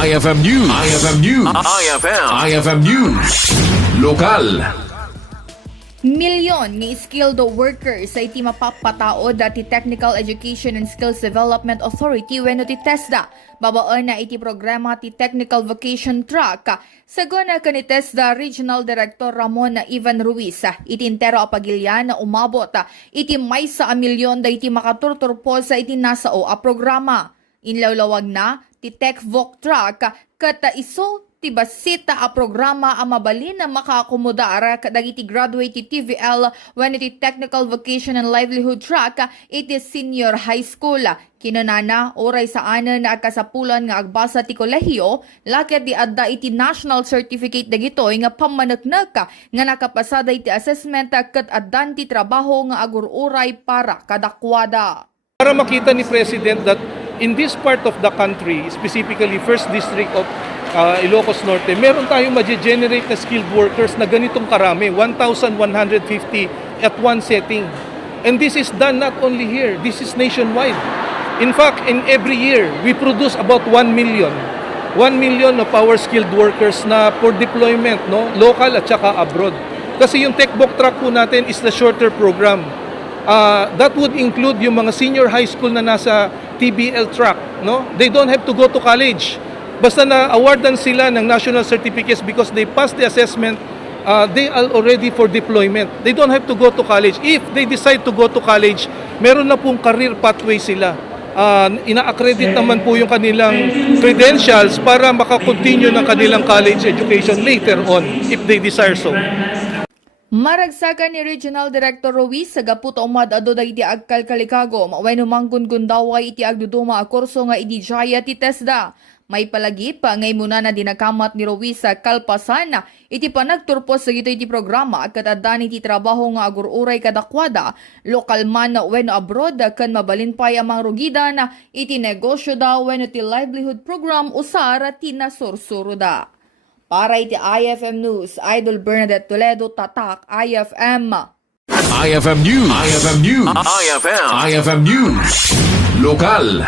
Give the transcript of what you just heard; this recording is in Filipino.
IFM News. IFM News. IFM News. Lokal. Milyon nga skilled workers sa iti mapapataod dati Technical Education and Skills Development Authority wenno ti TESDA. Babaan na iti programa ti Technical Vocation Track. Saguna ka ni TESDA Regional Director Ramon Ivan Ruiz. Iti entero apagilyan na umabot. Iti maysa a milyon da iti makaturturpo sa iti nasao a programa. Inlawlawag na ti TechVoc Track kata iso ti basita a programa a mabalin na makakomodar kadagiti graduate ti TVL when iti Technical Vocation and Livelihood Track iti senior high school. Kinanana oray saanen na kasapulan nga agbasa ti kolehiyo laket di adda iti national certificate dagitoy nga pamaneknek nga nakapasada iti assessment ket addan ti trabaho nga agururay para kadakwada. Para makita ni President that in this part of the country, specifically First District of Ilocos Norte, meron tayong ma-generate na skilled workers na ganitong karami, 1,150 at one setting. And this is done not only here, this is nationwide. In fact, in every year, we produce about 1 million. 1 million of our skilled workers na for deployment, no, local at saka abroad. Kasi yung TechVoc Track po natin is the shorter program. That would include yung mga senior high school na nasa TBL track, no? They don't have to go to college. Basta na-awardan sila ng national certificates because they passed the assessment, they are already for deployment. They don't have to go to college. If they decide to go to college, meron na pong career pathway sila. Ina-accredit naman po yung kanilang credentials para makakontinue ng kanilang college education later on if they desire so. Maragsakan ni Regional Director Ruiz sa gaputo umad ado da iti agkalkalikagom wenno manggun-gundaway iti agduduma a kurso nga idijaya ti TESDA. May palagi pa ngay muna na dinakamat ni Ruiz sa kalpasan iti panagturpos sa iti programa at addan iti trabaho nga agururay kadakwada lokal man wenno abroad ken mabalin pay amang rugida na iti negosyo da wenno ti livelihood program usara ti nasursuro da. Para iti IFM News, Idol Bernadette Toledo, Tatak, IFM. IFM News. IFM News. IFM News. Lokal.